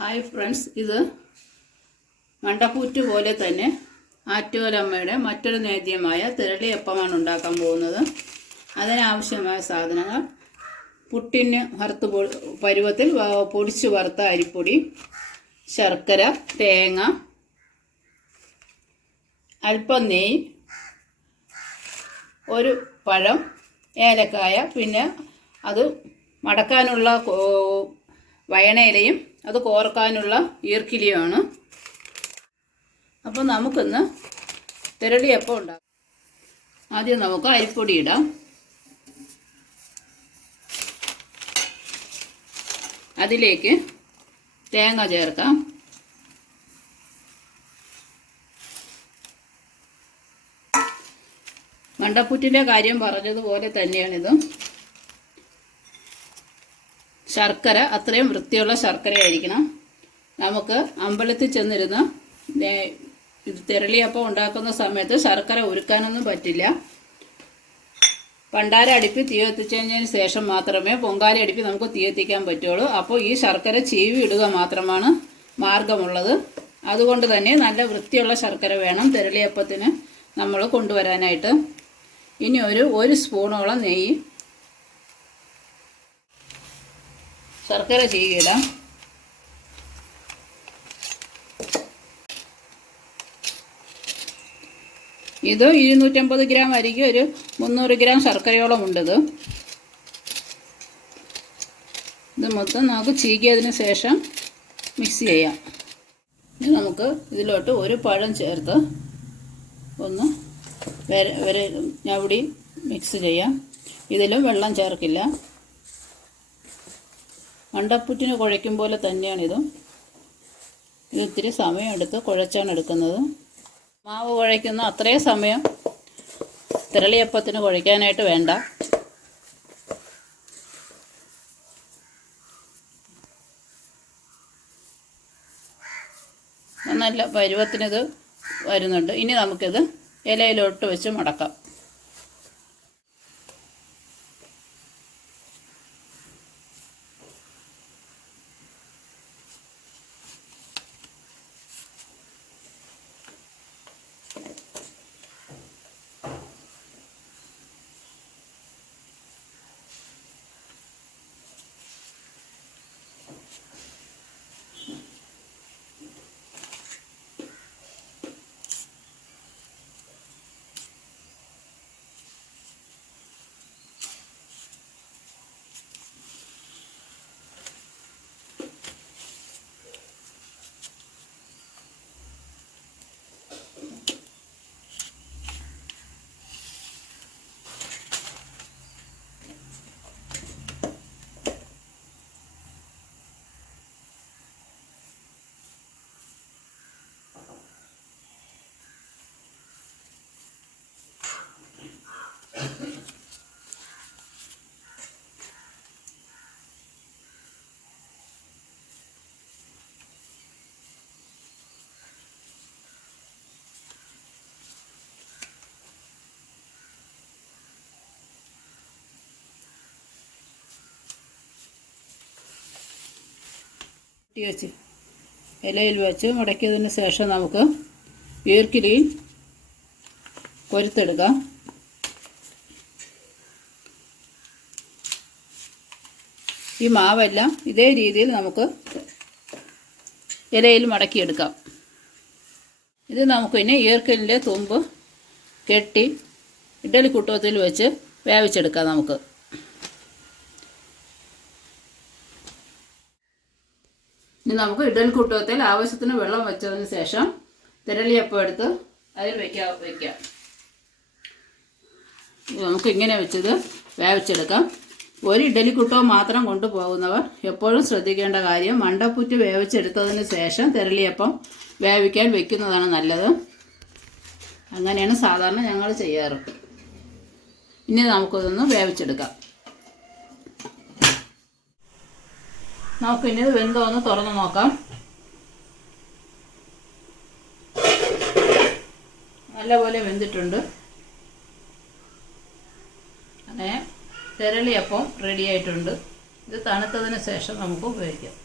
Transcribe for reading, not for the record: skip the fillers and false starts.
Hi friends, ഇത് മണ്ടപ്പൂറ്റ് പോലെ തന്നെ ആറ്റുകാലമ്മയുടെ മറ്റൊരു നേദ്യമായ തിരളിയപ്പമാണ് ഉണ്ടാക്കാൻ പോകുന്നത്. അതിനാവശ്യമായ സാധനങ്ങൾ: പുട്ടിന് പരുവത്തിൽ പൊടിച്ച് വറുത്ത അരിപ്പൊടി, ശർക്കര, തേങ്ങ, അല്പം നെയ്യ്, ഒരു പഴം, ഏലക്കായ, പിന്നെ അത് മടക്കാനുള്ള വയനയിലയും അത് കോർക്കാനുള്ള ഈർക്കിലിയുമാണ്. അപ്പോൾ നമുക്കിന്ന് തിരളിയപ്പം ഉണ്ടാക്കാം. ആദ്യം നമുക്ക് അരിപ്പൊടി ഇടാം. അതിലേക്ക് തേങ്ങ ചേർക്കാം. മണ്ടപ്പുറ്റിൻ്റെ കാര്യം പറഞ്ഞതുപോലെ തന്നെയാണിത്. ശർക്കര അത്രയും വൃത്തിയുള്ള ശർക്കരയായിരിക്കണം. നമുക്ക് അമ്പലത്തിൽ ചെന്നിരുന്ന് തിരളിയപ്പം ഉണ്ടാക്കുന്ന സമയത്ത് ശർക്കര ഉരുക്കാനൊന്നും പറ്റില്ല. പണ്ടാര അടുപ്പി തീ കത്തിച്ചതിന് ശേഷം മാത്രമേ പൊങ്കാല അടുപ്പി നമുക്ക് തീ കത്തിക്കാൻ പറ്റുള്ളൂ. അപ്പോൾ ഈ ശർക്കര ചീവി ഇടുക മാത്രമാണ് മാർഗമുള്ളത്. അതുകൊണ്ട് തന്നെ നല്ല വൃത്തിയുള്ള ശർക്കര വേണം തിരളിയപ്പത്തിന് നമ്മൾ കൊണ്ടുവരാനായിട്ട്. ഇനി ഒരു സ്പൂണോളം നെയ്യ്, ശർക്കര ചീകിയിടാം. ഇത് 250 ഗ്രാം അരിക്ക് ഒരു 300 ഗ്രാം ശർക്കരയോളം ഉണ്ട്. ഇത് മൊത്തം നമുക്ക് ചീകിയതിന് ശേഷം മിക്സ് ചെയ്യാം. ഇനി നമുക്ക് ഇതിലോട്ട് ഒരു പഴം ചേർത്ത് ഒന്ന് ഞവടി മിക്സ് ചെയ്യാം. ഇതിലും വെള്ളം ചേർക്കില്ല. മണ്ടപ്പുറ്റിന് കുഴയ്ക്കും പോലെ തന്നെയാണിതും. ഇത് ഇത്തിരി സമയമെടുത്ത് കുഴച്ചാണ് എടുക്കുന്നത്. മാവ് കുഴയ്ക്കുന്ന അത്രയും സമയം തിരളിയപ്പത്തിന് കുഴയ്ക്കാനായിട്ട് വേണ്ട. നല്ല പരുവത്തിനിത് വരുന്നുണ്ട്. ഇനി നമുക്കിത് ഇലയിലോട്ട് വെച്ച് മടക്കാം. വെച്ച് ഇലയിൽ വെച്ച് മുടക്കിയതിന് ശേഷം നമുക്ക് ഈർക്കിലിയിൽ കൊരുത്തെടുക്കാം. ഈ മാവെല്ലാം ഇതേ രീതിയിൽ നമുക്ക് ഇലയിൽ മടക്കിയെടുക്കാം. ഇത് നമുക്കിനി ഈർക്കലിൻ്റെ തുമ്പ് കെട്ടി ഇഡ്ഡലി കുട്ടത്തിൽ വെച്ച് വേവിച്ചെടുക്കാം. നമുക്ക് ഇനി നമുക്ക് ഇഡ്ഡലി കുട്ടത്തിൽ ആവശ്യത്തിന് വെള്ളം വെച്ചതിന് ശേഷം തിരളിയപ്പം എടുത്ത് അതിൽ വയ്ക്കാം. നമുക്ക് ഇങ്ങനെ വെച്ചത് വേവിച്ചെടുക്കാം. ഒരു ഇഡ്ഡലി കുട്ടവും മാത്രം കൊണ്ടുപോകുന്നവർ എപ്പോഴും ശ്രദ്ധിക്കേണ്ട കാര്യം, മണ്ടപ്പുറ്റ് വേവിച്ചെടുത്തതിന് ശേഷം തിരളിയപ്പം വേവിക്കാൻ വെക്കുന്നതാണ് നല്ലത്. അങ്ങനെയാണ് സാധാരണ ഞങ്ങൾ ചെയ്യാറ്. ഇനി നമുക്കിതൊന്ന് വേവിച്ചെടുക്കാം. നമുക്കിനി ഇത് വെന്തോ ഒന്ന് തുറന്ന് നോക്കാം. നല്ലപോലെ വെന്തിട്ടുണ്ട്. അങ്ങനെ തിരളിയപ്പം റെഡി ആയിട്ടുണ്ട്. ഇത് തണുത്തതിന് ശേഷം നമുക്ക് ഉപയോഗിക്കാം.